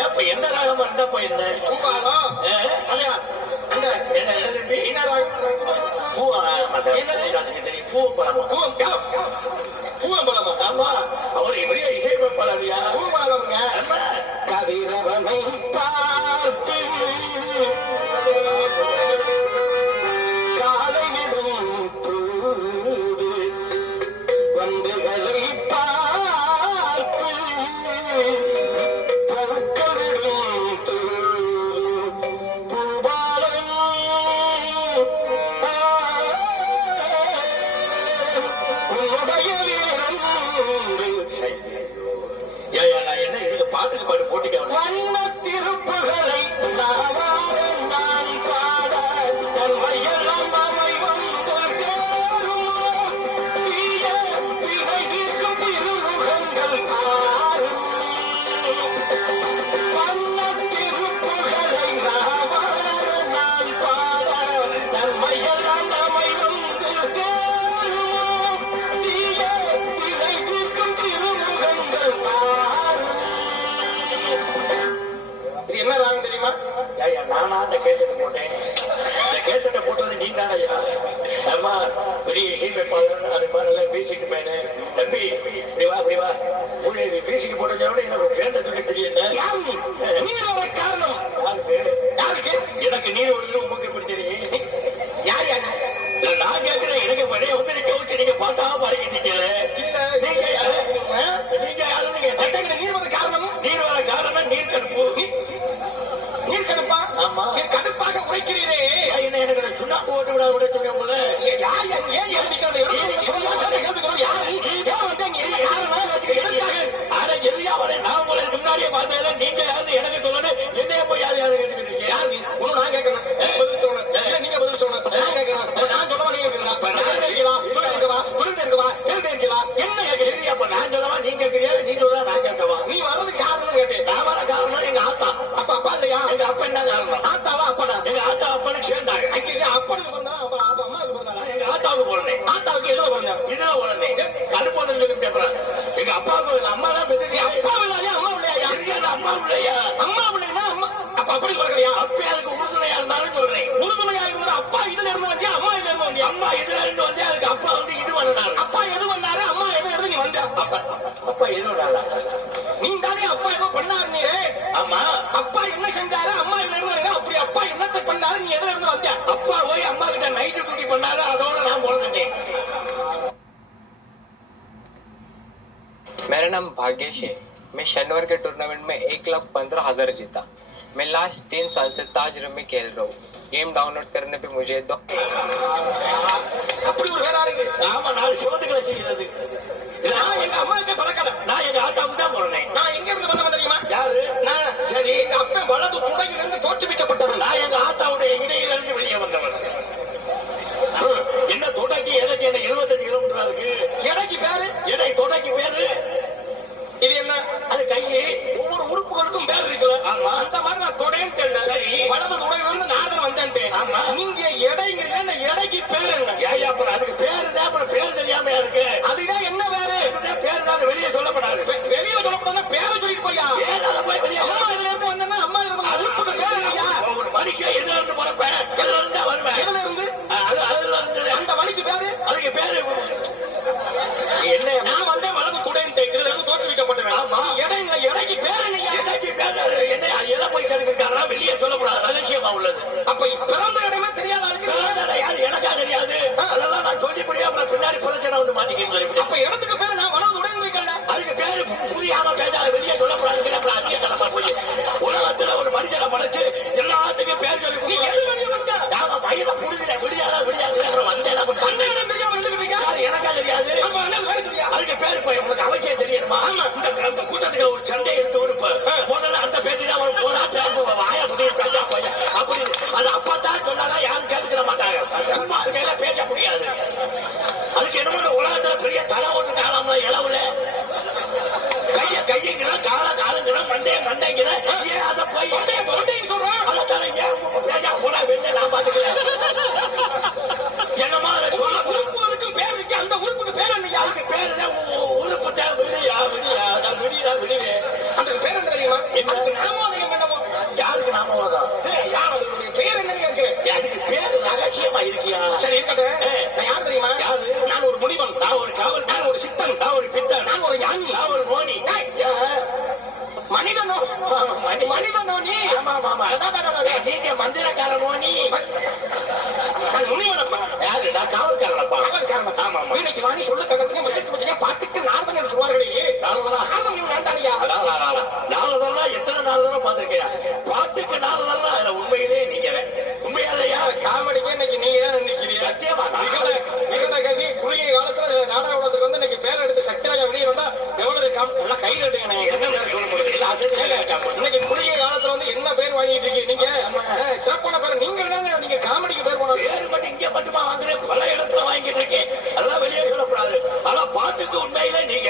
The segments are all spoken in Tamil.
ஏப்ப என்ன ராகமா இருந்தா போய் என்ன பூவாலம் அதையா அந்த என்ன எழுதி என்ன ராகம் பூ தெரியும் பூ பழமா பூவம்பலமா ஆமா அவர் பெரிய இசையமைப்பாளரியா பூவாலம்ங்க நம்ம கதிரவனை பார்த்து காலையிடும் தூது வண்டுகளை பார்த்து பூக்களிடும் தூது பூபாலம் உன்னுடைய வீரம் ஏயா நான் என்ன இதுக்கு பாட்டுக்கு பாட்டு போட்டிக்க வண்ண திருப்புகளை நாவாரம் நான் பாட நன்மையெல்லாம் அவை வந்து சேரும் தீய வினைக்கும் திருமுகங்கள் ஆறும் வண்ண திருப்புகளை நாவாரம் நான் பாட நன்மையெல்லாம் அவை வந்து சேரும் தீய வினைக்கும் திருமுகங்கள் ஆறும். இது என்ன ராகம் தெரியுமா? ஐயா நானா அந்த கேசட்டை போட்டேன் இந்த கேசட்டை போட்டது நீ தானே ஐயா அம்மா பெரிய இசையமைப்பாளர் அது மாதிரி மியூசிக் மேனு தம்பி இப்படி வா உன்னை மியூசிக் போட்டதோட எனக்கு ஃப்ரெண்டை சொல்லி தெரியும் யாரு நீ? நீர் வர காரணம் யாருக்கு? எனக்கு நீர் ஒழுங்கு உங்களுக்கு எப்படி தெரியும் யார் யாரு? நான் கேட்கிறேன் எனக்கு பழைய வந்து நீங்க வச்சு நீங்க பாட்டா பாடிக்கிட்டீங்க இல்ல நீங்க யாரு நீங்க யாருன்னு கேட்டேன் சட்டங்கிற நீர் வர காரணம் நீர் வர காரணம் நீர் கடுப்பு நீர் கடுப்பா? ஆமா. நீர் கடுப்பாக உரைக்கிறீரே. என்ன எனக்கு சுண்ணாம்பு ஓட்டு விட விட சொன்னீங்கல்ல யார் யார் ஏன் எழுதிக்கிறது? யார் நீ? ஏன் வந்த இங்க? யார் வேலை வச்சுக்க? எதுக்காக? ஆனா எதையா வர நான் உங்களை முன்னாடியே பார்த்தேன் நீங்க யாரு எனக்கு சொல்லணும் என்னைய போய் யாரு யாரு கேட்டுக்கிட்டு யார் நீ? ஒண்ணு நான் கேட்கணும். நீங்க பதில் சொல்லணும். இல்ல நீங்க பதில் சொல்லணும். நான் கேட்கணும். அப்ப நான் சொல்லவா நீங்க கேட்கணும். அப்ப நான் கேட்கலாம். இவன் இருக்கவா? துருட்டு இருக்கவா? எழுதி இருக்கவா? என்ன கேட்கிறீங்க? அப்ப நான் சொல்லவா நீங்க கேட்கறியா நீ சொல்ல நான் கேட்கவா நீ வர்றது காரணம் கேட்டேன். நான் வர காரணம் எங்க ஆத்தா அப்ப அப்பா இல்லையா? எங்க அப்பா என்ன காரணம் ஆத்தாவா அப்பனா? எங்க ஆத்தா அப்பன்னு சேர்ந்தாங்க அங்க அப்பனுக்கு பிறந்தா அப்ப அம்மாவுக்கு பிறந்தாளா? எங்க ஆத்தாவுக்கு போறேன் ஆத்தாவுக்கு எதுல பிறந்தா? இதுல உடனே கடுப்போன்னு சொல்லி கேட்கறேன் எங்க அப்பாவுக்கு எங்க அம்மா தான் பெற்று அப்பா இல்லையா? அம்மா இல்லையா? அம்மா இல்லையா அம்மா அப்படின்னா அம்மா அப்ப அப்படி பிறக்கலையா? அப்ப அதுக்கு உறுதுணையா இருந்தாலும் சொல்றேன் உறுதுணையா இருந்தா அப்பா இதுல இருந்து வந்தியா அம்மா இதுல இருந்து வந்தியா? அம்மா இதுல இருந்து வந்து அதுக்கு அப்பா வந்து இது பண்ணனாரு அப்பா எது பண்ணாரு அம்மா எது எடுத்து நீ வந்த? அப்பா எதுனால நீ தானே அப்பா ஏதோ பண்ணாரு நீரே. ஆமா அப்பா என்ன செஞ்சாரு அம்மா இதுல இருந்து வந்தா அப்படி அப்பா என்னத்தை பண்ணாரு நீ எதுல இருந்து வந்த? அப்பா போய் அம்மா கிட்ட நைட்டு டியூட்டி பண்ணாரு அதோட நான் பிறந்துட்டேன் मेरा नाम भाग्यश है। मैं शनिवार के टूर्नामेंट में 1,15,000 जीता। मैं लास्ट 3 साल से ताज रमी खेल रहा हूँ। गेम डाउनलोड करने पे मुझे அப்படி ஒரு வேலை இருக்கு. ஆமா நான் சிவத்துக்களை செய்கிறது நான் எங்க அம்மாவுக்கு பறக்கல. நான் எங்க ஆட்டாவுக்கு தான் பிறந்தேன் நான் எங்க இருந்து வந்தவன் தெரியுமா? யாரு நான் சரி எங்க அப்பா வலது துணையிலிருந்து தோற்றுவிக்கப்பட்டவன். நான் எங்க ஆத்தாவுடைய இடையில இருந்து வெளியே வந்தவன் என்ன தொடக்கி எடைக்கு என்ன 25 கிலோமீட்டர் இருக்கு எனக்கு பேரு எடை தொடக்கி பேரு இது என்ன? அது கையை ஒவ்வொரு உறுப்புகளுக்கும் பேர் இருக்குல்ல? ஆமா. அந்த மாதிரி நான் தொடைன்னு சரி. வலது துணையிலிருந்து நான் வந்தேன். ஆமா. நீங்க எடைங்கிறீங்க அந்த எடைக்கு பேர் என்ன? ஏய் அப்புறம் அதுக்கு பேரு தான் அப்புறம் பேர் தெரியாம இருக்கு அதுதான் என்ன பேரு? இதுதான் பேர் தான் வெளியே சொல்லப்படாது வெளியில சொல்லக்கூடாது பேரை சொல்லிட்டு போயா? ஏதால போய் வெளியே அம்மா இதுல இருந்து வந்தேன்னா அம்மா இதுல இருந்து உறுப்புக்கு பேர் இல்லையா? ஒரு மனுஷன் எதுல இருந்து பிறப்பேன் எதுல இருந்தா வருவேன் எதுல இருந்து? அதுல இருந்து அந்த வழிக்கு பேரு? அதுக்கு பேரு என்ன நான் வந்தேன் வலது துடைன்ட்டு இதுல இருந்து தோற்றுவிக்கப்பட்டவன். ஆமா. எடைங்கள எடைக்கு பேர் இல்லையா? எதாச்சும் பேர் என்ன எதை போய் கெடுக்கிறாரா வெளியே சொல்லப்படாது ரகசியமா உள்ளது அப்ப பிறந்த இடமே தெரியாதா இருக்கு? யாரு எனக்கா தெரியாது அதெல்லாம் நான் சொல்லிப்படியா அப்புறம் பின்னாடி பிரச்சனை வந்து மாட்டிக்கிறேன் அப்ப இடத்துக்கு பேரு நான் வலது துடைன்னு வைக்கல. அதுக்கு பேரு புரியாம பேசாத வெளியே சொல்லப்படாது அப்புறம் அதிக தலைமா போய் உலகத்துல ஒரு மனிதனை படைச்சு எல்லாத்துக்கும் பேர் சொல்லி நீ எது வெளியே வந்த? நாம வயல புரிஞ்சுல விடியாத அப்புறம் வந்தேன் அந்த இடம் தெரியாம இருந்துக்கிறீங்க? எனக்கா தெரியாது அப்ப அண்ணன் பேரு தெரியா? அதுக்கு பேரு இப்ப உங்களுக்கு அவசியம் தெரியணுமா இந்த கூட்டத்துக்கு ஒரு சண்டை எடுத்து ஒரு முதல்ல அந்த பேச்சு தான் போனா பேச வாய முடியும் பேசா போய் அப்படி அது அப்பதான் சொன்னாலும் யாரும் கேட்டுக்கிற மாட்டாங்க சும்மா இருக்கையில பேச முடியாது அதுக்கு என்னமோ இந்த உலகத்துல பெரிய தலை ஓட்டு காலாம்ல இளவுல கையங்கிறான் காலங்கிறான் மண்டைங்கிறான் ஏன் அதை போய் மண்டைன்னு சொல்றேன். அதை தர ஏன் பேசா போனா வெளில நான் பாத்துக்கிறேன் என்னமா அதை சொல்ல உறுப்புகளுக்கும் பேர் இருக்கு. அந்த உறுப்புக்கு பேர் என்னையா? அதுக்கு பேரு தான் உறுப்பு தான் விடியா விடியா நான் விடியா விடுவேன் நீங்க மந்திரக்காரனோ நீ? நான் முனிவனப்பா. யாரு? நான் காவல்காரனப்பா. காவல்காரனப்பா. ஆமா ஆமா. இன்னைக்கு வாணி சொல்ல கக்கத்துக்கு மச்சத்துக்கு மச்சங்க பாட்டுக்கு நாரதன் என்று சொல்வார்களே. நாரதன் இவன் வேண்டானியா? நாலு எத்தனை நாலு தடவை பார்த்திருக்கியா? பாட்டுக்கு நாலு தடவை அதுல உண்மையிலே நீங்க உண்மையாலையா? காமெடிக்கு இன்னைக்கு நீங்க தான் நிக்கிறீங்க. சத்தியமா விகத கவி குறுகிய காலத்துல நாடக உலகத்துக்கு வந்து இன்னைக்கு பேர் எடுத்து சக்திராஜா வெளியே வந்தா எவ்வளவு நல்லா கை கட்டுங்க. இன்னைக்கு குறுகிய காலத்துல வந்து என்ன பேர் வாங்கிட்டு இருக்கீங்க நீங்க? சிறப்பான பேர் நீங்க நீங்க காமெடிக்கு பேர் போன பேரு மட்டும் இங்க மட்டுமா வாங்குறேன், பல இடத்துல வாங்கிட்டு இருக்கேன். அதெல்லாம் வெளியே சொல்லக்கூடாது. ஆனா பாட்டுக்கு உண்மையிலே நீங்க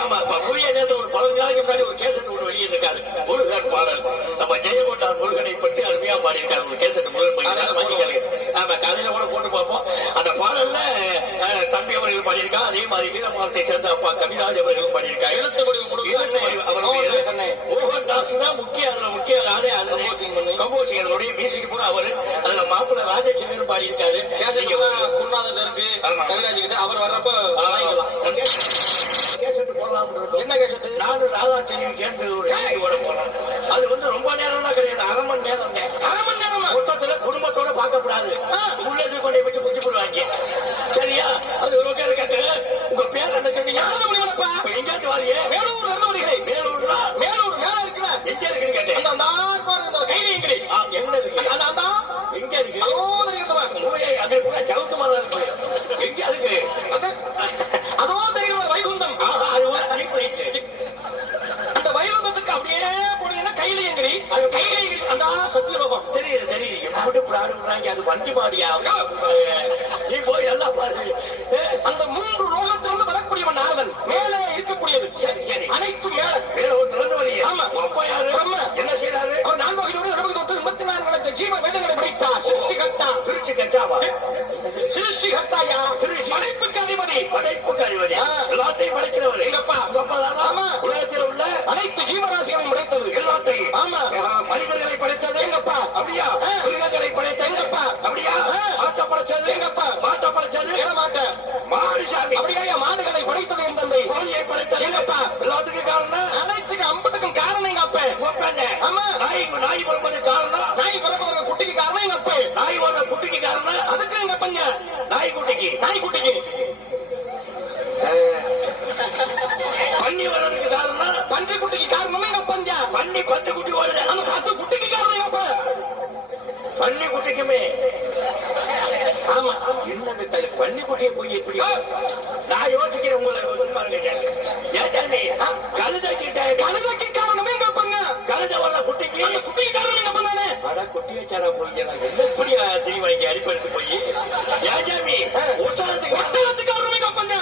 ஆமா. இப்ப புதிய நேரத்தில் ஒரு 15 நாளைக்கு முன்னாடி ஒரு கேசட் ஒன்று வெளியிட்டிருக்காரு. முருகன் பாடல் நம்ம ஜெயகொண்டார் முருகனை பற்றி அருமையா பாடியிருக்காரு. ஒரு கேசட் முருகன் பாடியிருக்காரு. ஆமா, கதையில கூட போட்டு பார்ப்போம். அந்த பாடல்ல தம்பி அவர்கள் பாடியிருக்கா. அதே மாதிரி வீரமானத்தை சேர்ந்த அப்பா கவிராஜ் அவர்களும் பாடியிருக்காரு. மோகன் தாஸ் தான் முக்கிய கம்போசிங்களுடைய மியூசிக் பூரா அவரு. அதுல மாப்பிள்ள ராஜசேகர் பாடியிருக்காரு. குருநாதன் இருக்கு கவிராஜ் கிட்ட அவர் வர்றப்ப கேசட் போடலாம். என்ன கேசட்? நானும் ராதாச்செல்வியும் சேர்ந்து ஒரு ஓட போனோம். அது வந்து ரொம்ப நேரம்லாம் கிடையாது, அரை மணி நேரம். அரை மணி நேரம் மொத்தத்துல குடும்பத்தோட பார்க்கப்படாது. உள்ளது கொண்டே வச்சு குச்சி போடுவாங்க. சரியா? அது ஒரு கேட்டு. உங்க பேர் என்ன சொன்னீங்க? எங்காட்டு வாரியே? மேலூர் நடந்து வருகிறேன். மேலூர்னா? மேலூர் மேல இருக்குல்ல, எங்க இருக்குன்னு கேட்டேன். அந்த கையில எங்கிரி என்ன இருக்கு? அந்த எங்க இருக்கு? அங்க கூட சவுக்கு மரம் இருக்கு. எங்க இருக்கு? அதோ தெரியும் வைகுந்தம். அந்த வைகுந்தத்துக்கு அப்படியே போனீங்கன்னா கையில எங்கிரி. அது கையில எங்கிரி அந்த சத்தியலோகம். தெரியுது தெரியுது. எப்படி பிராடுறாங்க? அது வண்டி மாடியா? நீ போய் நல்லா பாரு. அந்த 3 லோகத்திலிருந்து வரக்கூடியவன் நாரதன். மேலே இருக்கக்கூடியது. சரி சரி. அனைத்து மேல மேல ஒரு திறந்து வழியே. ஆமா. அப்பா யாரு? என்ன செய்யறாரு? அவர் 4 வகையோடு 24 லட்சம் ஜீவ வேதங்களை படைத்தார். சிருஷ்டிகர்த்தா. திருச்சி கட்டாவா? சிருஷ்டிகர்த்தாயா? படைப்புக்கு அதிபதி. படைப்புக்கு அதிபதி. எல்லாத்தையும் படைக்கிறவர் எங்கப்பா. உங்க அப்பா தானா? ஆமா. உலகத்தில் உள்ள அனைத்து ஜீவராசிகளையும் படைத்தது. எல்லாத்தையும். ஆமா. மனிதர்களை படைத்தது எங்கப்பா. அப்படியா? மிருகங்களை படைத்தது எங்கப்பா. அப்படியா? ஆட்ட படைச்சது எங்கப்பா. மாட்ட படைச்சது மாட்ட மாடுசாமி அப்படியா? மாடுகளை படைத்தது என் தந்தை. கோழியை படைத்தது எங்கப்பா. எல்லாத்துக்கும் காரணம் அனைத்துக்கு அம்பட்டுக்கும் காரணம் எங்க அப்ப. ஆமா. நாய் பிறப்பது காரணம். நாய் பிறப்பதற்கு குட்டிக்கு காரணம் எங்க அப்ப. நாய் வர குட்டிக்கு காரணம். அதுக்கு எங்க அப்பங்க. நாய்க்குட்டிக்கு பன்னி வர்றதுக்கு காரணம். பன்றி குட்டிக்கு காரணமே எங்க அப்பங்க. பன்னி 10 குட்டி வருது. அந்த 10 குட்டிக்கு காரணம் எங்க அப்ப. பன்னி குட்டிக்குமே. ஆமா. என்னங்க பன்னி குட்டியை போய் எப்படி? நான் யோசிக்கிறேன் உங்களை. கழுதைக்கு காரணமே எங்க அப்பங்க. கழுதை வர்ற குட்டிக்கு அந்த குட்டிக்கு காரணம் எங்க அப்பங்க. அட குட்டி வச்சாரா போய் என்ன எப்படி தெளிவாங்க அடிப்படைக்கு போய் யாஜாமி ஒட்டகத்துக்கு காரணமே எங்க அப்பங்க.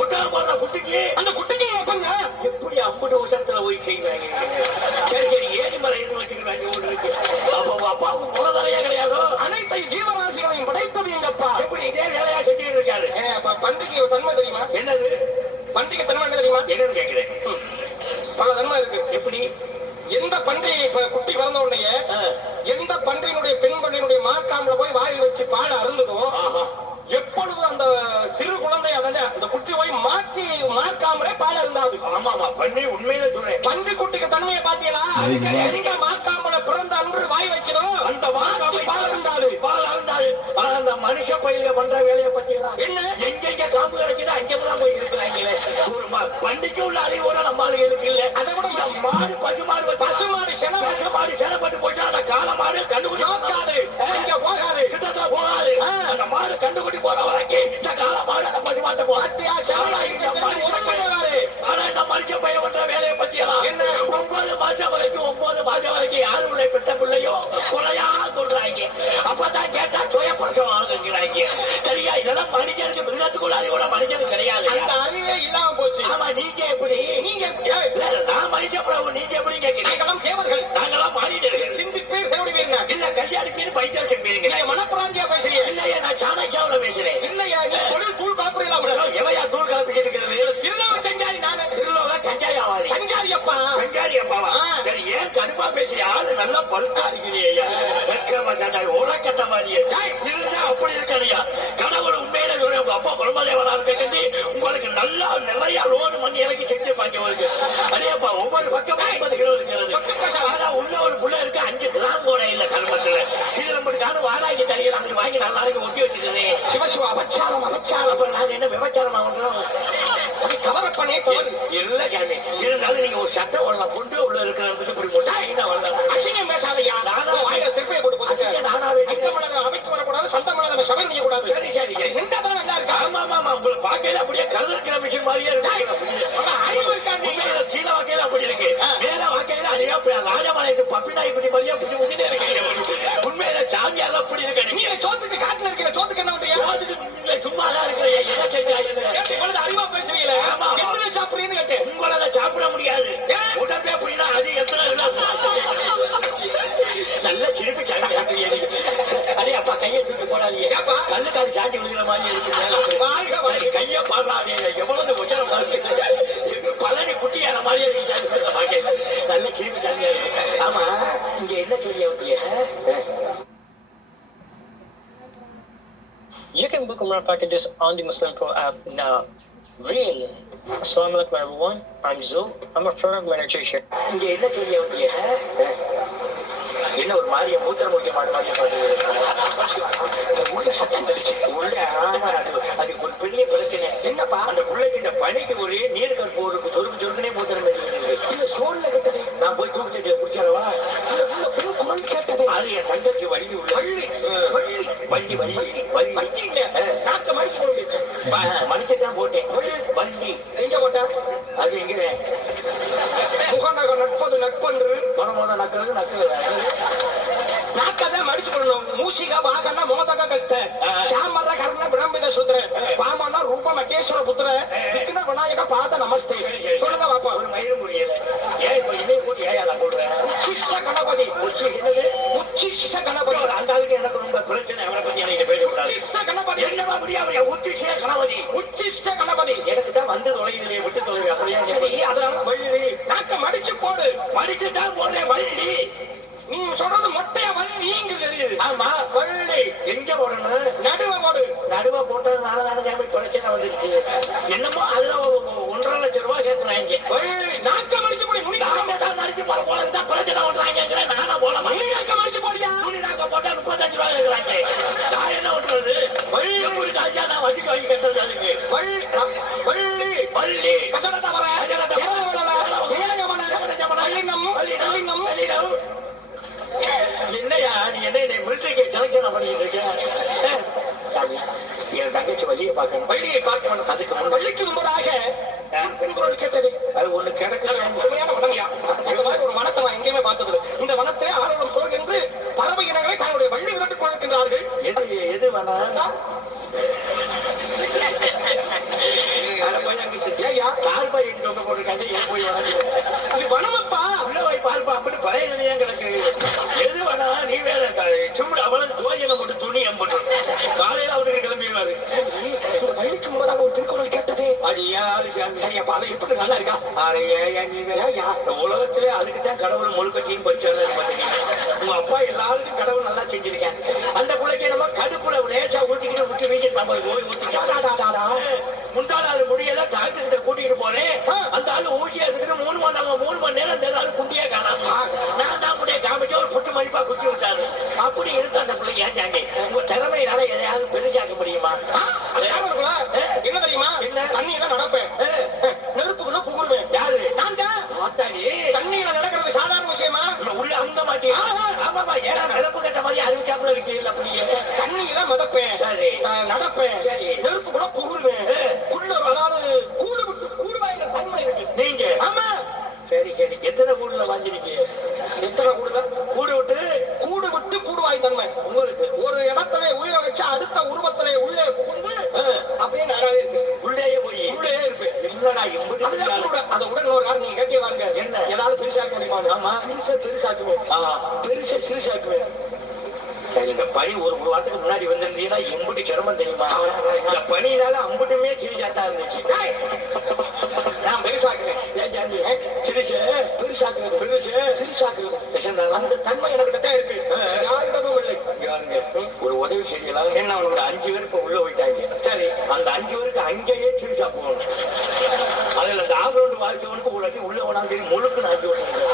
ஒட்டகம் வர்ற குட்டிக்கு அந்த குட்டிக்கு எங்க அப்பங்க. எப்படி அம்புட்டு உசரத்துல போய் செய்வாங்க? சரி சரி. ஏரிமலை இருந்து வச்சுக்கிறாங்க. ஒன்று அப்பா அப்பாவுக்கு முளதலையா கிடையாது. அனைத்து ஜீவராசிகளையும் படைத்தது எங்க அப்பா. எப்படி இதே வேலையா செஞ்சுட்டு இருக்காரு? பன்றிக்கு தன்மை தெரியுமா? என்னது பன்றிக்கு தன்மை என்ன தெரியுமா? என்னன்னு கேட்கிறேன். பல தன்மை இருக்கு. எப்படி? எந்த பன்றி குட்டி பிறந்த உடனே எந்த பன்றியினுடைய பெண் பன்றியினுடைய மார்க்காமல போய் வாய் வச்சு பால் அருந்ததோ எப்பொழுது அந்த சிறு குழந்தை அந்த குட்டி போய் மாற்றி மார்க்காமலே பால் அருந்தாது. ஆமா ஆமா. பண்ணி உண்மையில சொல்றேன். பன்றி குட்டிக்கு தன்மையை பாத்தீங்களா? எங்க மார்க்காமல பிறந்த அன்று வாய் வைக்கணும் அந்த வாய் பால் அருந்தாது. பால் அருந்தாது. அந்த மனுஷ பயில பண்ற வேலையை பத்தீங்களா? என்ன எங்க காம்பு கிடைக்குது அங்கதான் போய் இருக்கிறாங்களே. ஒரு பண்டிகை உள்ள அறிவோட நம்ம ஆளுகளுக்கு இல்ல. அதை விட மாடு பசுமாடு செனப்பட்டு போச்சா அந்த கால மாடு கண்டுபிடி நோக்காது. இங்க போகாது. கிட்டத்தட்ட போகாது. அந்த மாடு கண்டுபிடி போற வரைக்கும் இந்த கால மாடு அந்த பசுமாட்டை போகாது. ஆனா இந்த மனுஷ பைய பண்ற வேலையை பத்தியெல்லாம் என்ன 9 மாசம் வரைக்கும் யாரு உள்ள பெற்ற பிள்ளையோ கொலையா சொல்றாங்க. அப்பதான் கேட்டா சுய பிரசவம் ஆகுங்கிறாங்க. சரியா? இதெல்லாம் மனுஷனுக்கு மிருகத்துக்குள்ள அறிவோட மனுஷனுக்கு கிடையாது. அந்த அறிவே இல்லாம போச்சு. ஆமா. நீங்க எப்படி? நான் மனுஷ பிரபு. நீங்க எப்படி கேட்கிறீங்க? நாங்களாம் தேவர்கள். நாங்களாம் மாறிடுறீங்க. சிந்திப்பீர் செலவழிவீங்க. இல்ல கல்யாணி பேர் பைத்தியம் செப்பீங்க. நீங்க மனப்பிராந்தியா பேசுறீங்க. இல்லையா? நான் சாணக்கியாவில பேசுறேன். இல்லையா? நீ தொழில் தூள் கலப்புறீங்களா? எவையா தூள் கலப்பிக்கிட்டு இருக்கிறது? திருநோவ செஞ்சாரி நானு. திருநோவ கஞ்சாயாவாரி. கஞ்சாரியப்பா. கஞ்சாரியப்பாவா? சரி. ஏன் கடுப்பா பேசுறியா? ஆளு நல்லா பழுத்தா இருக்கிறீங்க. ஓலக்கட்ட மாதிரியே இருந்தா அப்படி இருக்கையா? கடவுள் உண்மையில உங்க அப்பா பிரம்மதேவனா இருக்க உங்களுக்கு நல்லா நிறைய லோன் பண்ணி எனக்கு செஞ்சு பாக்க அதேப்பா ஒவ்வொரு பக்கம் 50 கிலோ இருக்கிறது. ஆனா உள்ள ஒரு புள்ள இருக்கு 5 கிராம் கூட விபச்சாரம் ஆகணும். தவறப்பனே தவறு இல்ல சாமி, இருந்தாலும் நீங்க ஒரு சட்டை வரலாம் பொண்டு உள்ள இருக்கிறதுக்கு இப்படி போட்டா என்ன வரலாம்? அசிங்கம் பேசாதையா. ஆயிரம் திருப்பையை போட்டு போட்டு நானாவே அமைக்க வரக்கூடாது, சந்த மலர் சபை செய்ய கூடாது. சரி சரி நின்றாதான் நல்லா இருக்கா? ஆமா ஆமா, உங்களை பார்க்கையில அப்படியே கருதுக்கிற மிஷின் மாதிரியே இருக்கு. அறிவு இருக்காங்க. கீழே வாக்கையில அப்படி இருக்கு, மேல வாக்கையில அதையா ராஜபாளையத்து பப்பினாய் பற்றி மாதிரியா புடி புடினே இருக்கு. உண்மையில சாமியார் அப்படி இருக்கு. நீ சோத்துக்கு காட்டுல இருக்கிற சோத்துக்கு என்ன பண்றியா? சும்மா தான் இருக்கிறேன். என்ன செஞ்சாங்க அறிவா பேசுறீங்களே, எத்தனை சாப்பிடுறீன்னு கேட்டேன். உங்களால சாப்பிட முடியாது. உடம்பே அப்படின்னா அது எத்தனை நல்ல சிரிப்பு சாமி. அதே அப்பா கையை தூக்கி போடாதீங்க, கல்லுக்காது சாட்டி விழுகிற மாதிரி இருக்கு. கையை பாடுறாங்க, எவ்வளவு உச்சரம் பழனி குட்டியான மாதிரியே இருக்கு. நல்ல சிரிப்பு சாமியா இருக்கு. ஆமா, இங்க என்ன சொல்லி வந்தீங்க? You can book Umrah packages on the Muslim Pro app now. Really? Assalamualaikum everyone. I'm Zul. I'm a product manager here. இங்க என்ன சொல்லி வந்தீங்க? என்ன ஒரு மாதிரியா மூத்திர முடிக்க மாதிரியா உள்ள சத்தம் கடிச்சு உள்ள. ஆமா, அது ஒரு பெரிய பிரச்சனை. என்னப்பா அந்த பிள்ளைக்கு இந்த பனிக்கு ஒரே நீர் கற்பு சொருக்கு சொருக்குனே மூத்திரம் இல்ல சோர்ல கிட்டது. நான் போய் தூக்கிட்டு குடிச்சாலவா? உள்ள பெண் குரல் கேட்டது. அது என் தங்கச்சி வள்ளி உள்ள வள்ளி வள்ளி வள்ளி வள்ளி வள்ளி இல்ல நாக்க மடிச்சு போட்டு மடிச்சுதான் போட்டேன். வள்ளி எங்க போட்டா? அது எங்க முகநக நட்பது நட்பன்று மொத நக்கிறது நக்கிறது நாக்கதான் மடிச்சு போடணும். மூசிகா பாகன்னா மோதக கஸ்த சாமர கர்ண விளம்பித சுத்ர பாமனா ரூப மகேஸ்வர புத்திர விக்ன விநாயக பாத நமஸ்தே. சொல்லுங்க பாப்பா. ஒரு மயிரும் புரியல. ஏன் இப்ப என்னை போட்டு ஏன் நான் போடுறேன்? உச்சிஷ்ட கணபதி. உச்சிஷ்ட கணபதி. அந்த ஆளுக்கு எனக்கு ரொம்ப பிரச்சனை. அவரை பத்தி எனக்கு பேசக்கூடாது. உச்சிஷ்ட கணபதி என்னவா முடியாது? உச்சிஷ்ட கணபதி. உச்சிஷ்ட கணபதி. எனக்கு தான் வந்து தொலைதிலே விட்டு தொலைவு. அப்படியே சரி, அதனால வள்ளி நாக்க மடிச்சு போடு. மடிச்சு தான் போடுறேன். வள்ளி நீ சொல்றது மொட்டையா வள்ளிங்க தெரியுது. ஆமா, வள்ளி எங்க போடணும்? நடுவ போடு. நடுவ போட்டதுனால தானே பிரச்சனை வந்துருச்சு. என்னமோ அதுல 1.5 லட்சம் ரூபாய் கேட்கறாங்க. வள்ளி நாக்க மடிச்சு போடு. முனி நாம தான் மடிச்சு போட போல இருந்தா பிரச்சனை பண்றாங்க. நானா போட முனி நாக்க மடிச்சு போடியா? முனி நாக்க போட்டா 35 ரூபாய் கேட்கறாங்க. நான் என்ன பண்றது? வள்ளி எப்படி காய்ச்சா நான் வச்சுக்கு வாங்கி கட்டுறது? அதுக்கு வள்ளி வள்ளி வள்ளி கசடத்தை வர என்னையா நீ என்ன மிலிட்டரிக்கு செலக்ஷன் பண்ணிட்டு இருக்க? என் தங்கச்சி வள்ளியை பார்க்கணும். வள்ளியை பார்க்கணும். அதுக்கு வள்ளிக்கு முன்பதாக குரல் கேட்டது. அது ஒண்ணு கிடைக்கல. உண்மையான வனமையா? இந்த மாதிரி ஒரு வனத்தை நான் எங்கேயுமே பார்த்தது. இந்த வனத்தை ஆரோடம் சோழ் என்று பறவை இனங்களை தன்னுடைய வள்ளி விரட்டுக் கொண்டிருக்கின்றார்கள். எது வேணா வனமப்பா உள்ள போய் பார்ப்பா. அப்படி பழைய நிலையா கிடக்கு. எது வேணா நீ வேற சும்மா அவளும் ஜோதியம் போட்டு துணி அம்பட்டு காலையில அவருக்கு கிளம்பிடுவாரு. வள்ளிக்கு முன்பதாக ஒரு திருக்குறள் கேட்டதே. அது யாரு? சரி, அப்ப அதை எப்படி நல்லா இருக்கா? உலகத்திலே அதுக்குத்தான் கடவுள் முழுக்கத்தையும் படிச்சாரு. உங்க அப்பா எல்லாருக்கும் கடவுள் நல்லா செஞ்சிருக்கேன். அந்த பிள்ளைக்கு நம்ம கடுப்புல லேசா ஊத்திக்கிட்டு விட்டு வீட்டுக்கு நம்ம போய் ஊத்திக்காடா முந்தாள் முடியல டாக்டர்கிட்ட கூட்டிட்டு போறேன். அந்த ஆளு ஊசியா இருக்கு 3 மணி நேரம் அந்த ஆளு குண்டியே காணாம. நான் தான் அப்படியே காமிச்சு ஒரு புட்டு மதிப்பா குத்தி விட்டாரு. அப்படி இருக்கு அந்த பிள்ளைங்க. ஏன் உங்க திறமையினால எதையாவது பெருசாக்க முடியுமா? என்ன தெரியுமா? என்ன தண்ணியில நடப்பேன், நெருப்புக்குள்ள புகுருவேன். யாரு? நான் தான். தண்ணியில நடக்கிறது சாதாரண விஷயமா? உள்ள அந்த மாட்டியா? ஆமாமா, ஏன்னா மிதப்பு கட்ட மாதிரி அறிவிச்சாப்புல இருக்கு. அப்படியே தண்ணியில மிதப்பேன், நடப்பேன், நெருப்புக்குள்ள புகுருவேன். அதாவது கூடு விட்டு கூடு வாயில தன்மை இருக்கு. நீங்க? ஆமா. சரி சரி, எத்தனை கூடுல வாங்கிருக்கீங்க? எத்தனை கூடுல? கூடு விட்டு கூடுவாய் தன்மை உங்களுக்கு. ஒரு இடத்துல உயிரை வச்சு அடுத்த உருவத்திலே உள்ளே புகுந்து அப்படியே நானாவே இருப்பேன். உள்ளேயே இருப்பேன். என்னடா அதை உடனே ஒரு காரணம் நீங்க கேட்டே வாங்க. என்ன? ஏதாவது பெருசாக்க முடியுமா? ஆமா, பெருசாக்குவேன். சிறுசாக்குவேன். இந்த பனி ஒரு வாரத்துக்கு முன்னாடி வந்திருந்தீங்கன்னா எம்புட்டு சிரமம் தெரியுமா? இந்த பனியினால அம்புட்டுமே சிரிச்சாத்தா இருந்துச்சு. நான் பெருசாக்குவேன். அந்த தன்மை எனக்கு தான் இருக்கு. யாரிடமும் இல்லை. ஒரு உதவி செய்யலாம். என்ன, அவனோட 5 பேர் இப்ப உள்ள போயிட்டாங்க. சரி, அந்த 5 பேருக்கு அங்கேயே சிரிச்சா போகணும். அதுல அந்த ஆக்ரவுண்ட் வாழ்க்கவனுக்கு உள்ள உணர்ந்து முழுக்கு நாக்கி விட்டுருங்க.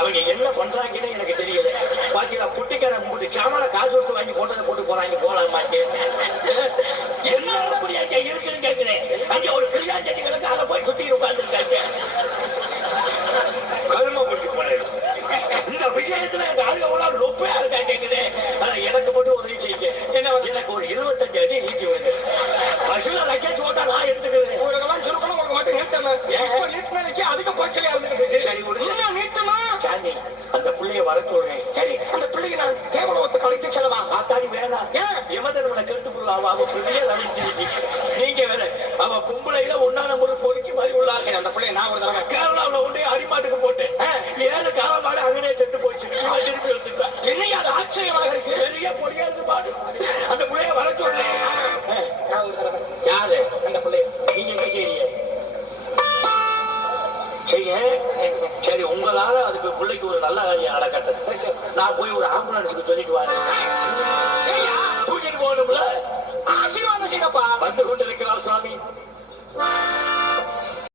அவங்க என்ன பண்றாங்கன்னு எனக்கு தெரியல. பாத்தீங்களா, புட்டிக்கார முட்டு சாமான காசு விட்டு வாங்கி போட்டதை போட்டு போறாங்க. போலாம் மாட்டேன். என்ன அப்படியா இருக்குன்னு கேட்கிறேன். அங்க ஒரு கிளியாஞ்செடி கிடக்கு, அதை போய் சுத்தி உட்கார்ந்துருக்காங்க. கரும போட்டு போனேன். இந்த விஷயத்துல எங்க ஆளுங்க ரொப்பையா இருக்கா கேக்குது. ஆனா எனக்கு மட்டும் உதவி செய்யுங்க. என்ன எனக்கு ஒரு 25 அடி நீட்டி வருது. பசுல லக்கேஜ் போட்டா நான் எடுத்துக்கிறேன். உங்களுக்கெல்லாம் சுருக்கணும், உங்களுக்கு மட்டும் நீட்டணும். இப்ப நீட்டினதுக்கு அதிக பிரச்சனையா இருந்துட்டு சரி விடுங்க. இன்னும் நீட்டணும். சாமி அந்த பிள்ளைய வர சொல்றேன். சரி, அந்த பிள்ளைக்கு நான் கேவலத்தை கழித்து செல்லவா? ஆத்தாடி வேணாம். ஏன்? யமதர்மனை கெடுத்து போடுவா. அவ பெரிய ரவிச்சிருக்கி. நீங்க வேற அவ பொம்பளையில ஒன்னான முறை பொறுக்கி மாதிரி உள்ளாங்க. சரி, அந்த பிள்ளைய நான் ஒரு தடவை கேரளாவில் கொண்டு அடிமாட்டுக்கு போட்டேன். 7 காலமாடு அங்கனே செத்து போயிடுச்சு. இவன் திருப்பி எடுத்துட்டான். என்னையா அது ஆச்சரியமாக இருக்கு. பெரிய பொடியா இருக்கு மாடு. அந்த பிள்ளைய வர சொல்றேன். நான் ஒரு தடவை யாரு அந்த பிள்ளைய நீங்க எங்க செய்றீங்க? செய்ய சரி, உங்களால அதுக்கு பிள்ளைக்கு ஒரு நல்ல காரியம் நடக்கட்டும். நான் போய் ஒரு ஆம்புலன்ஸுக்கு சொல்லிட்டு வரேன். தூக்கிட்டு போகணும்ல. ஆசீர்வாதம் செய்யப்பா. வந்து கொண்டிருக்கிறார் சுவாமி.